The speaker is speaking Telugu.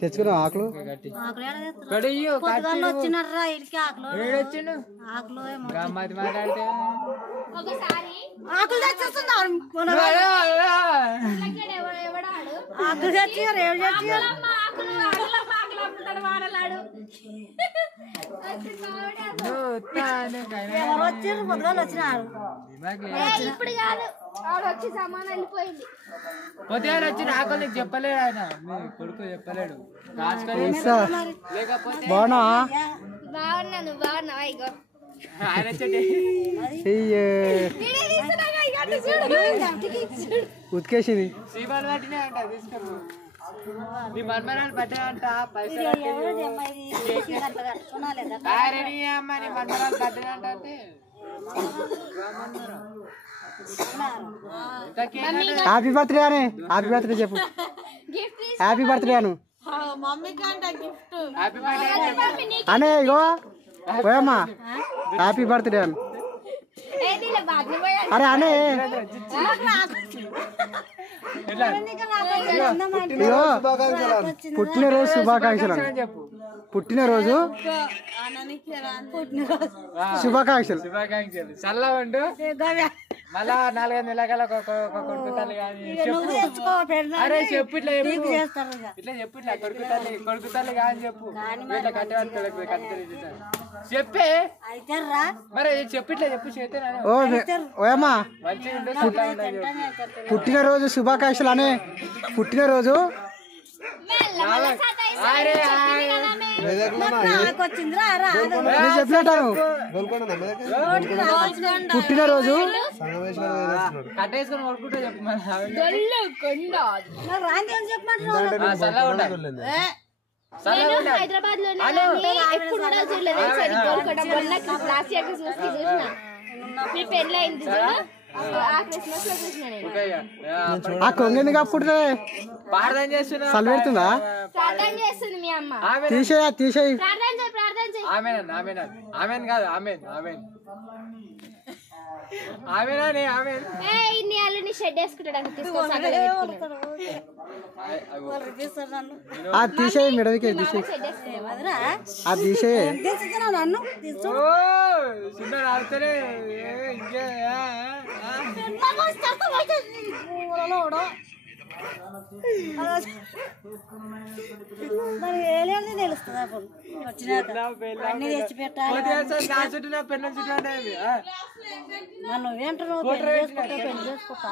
తెచ్చుకున్నా ఆకులు వచ్చినారా ఇడికి ఆకులు మాట్లాడితే ఆకులు తెచ్చేస్తున్నారు ఆకులు తెచ్చారు ఏం తెచ్చారు ఎవరు వచ్చారు పొద్దుగాలు వచ్చినారు ఇప్పుడు కాదు ఆవిడ వచ్చి సమానం వెళ్ళిపోయింది పొద్దుగానే వచ్చి నాకు నీకు చెప్పలేడు ఆయన కొడుకు చెప్పలేడు లేకపోతే బాగున్నాను బాగున్నావా ఇగో ఆయన వచ్చి ఉతికేసింది శ్రీమాన్ పట్టినే అంట తీసుకో నీ మన్మరాలు పట్టినా అంట పైసలు అమ్మ నీ మన్మరాలు పట్టినా అంట అంటే హ్యాపీ బర్త్డే అని హ్యాపీ బర్త్డే చెప్పు హ్యాపీ బర్త్డే అను అనే ఇగో పోయమ్మా హ్యాపీ బర్త్డే అను అరే అనే పుట్టినరోజు శుభాకాంక్షలు పుట్టినరోజు శుభాకాంక్షలు శుభాకాంక్షలు చల్లవండు మళ్ళా 4 నెలల కొడుకు తల్లి కానీ అరే చెప్పు ఇట్లా ఇట్లా చెప్పు ఇట్లా కొడుకు తల్లి కానీ చెప్పు ఇట్లా కట్టేవాళ్ళు చెప్పే మరి చెప్పు ఇట్లా చెప్పు చేస్తే ఓయమ్మా పుట్టినరోజు శుభాకాంక్షలు అనే పుట్టినరోజు చెప్పినట్టాను పుట్టినరోజు కట్టేసుకొని కొడుకుంటే చెప్పు హైదరాబాద్ లో ఎప్పుడు మీ పెళ్ళి అయింది ఆ కొంగెందుకు అప్పుడు ప్రార్థన చేస్తున్నా సలు పెడుతుందా మీ అమ్మ తీసేయి ఆమెన్ ఆమెన్ ఆమెన్ కాదు ఆమెన్ ఆమెన్ ఆమెనానే ఆమెన్ ఇన్ని వాళ్ళు నీ షెడ్ వేసుకుంటాడు తీసేయి మెడవికి తీసేయి అది తీసేయి సుందర ఆడుతారే తెలుస్తుంది అప్పుడు వచ్చినాక అన్ని తెచ్చి పెట్టాలి పెళ్ళి నువ్వేంటారు పెళ్లి చేసుకుంటా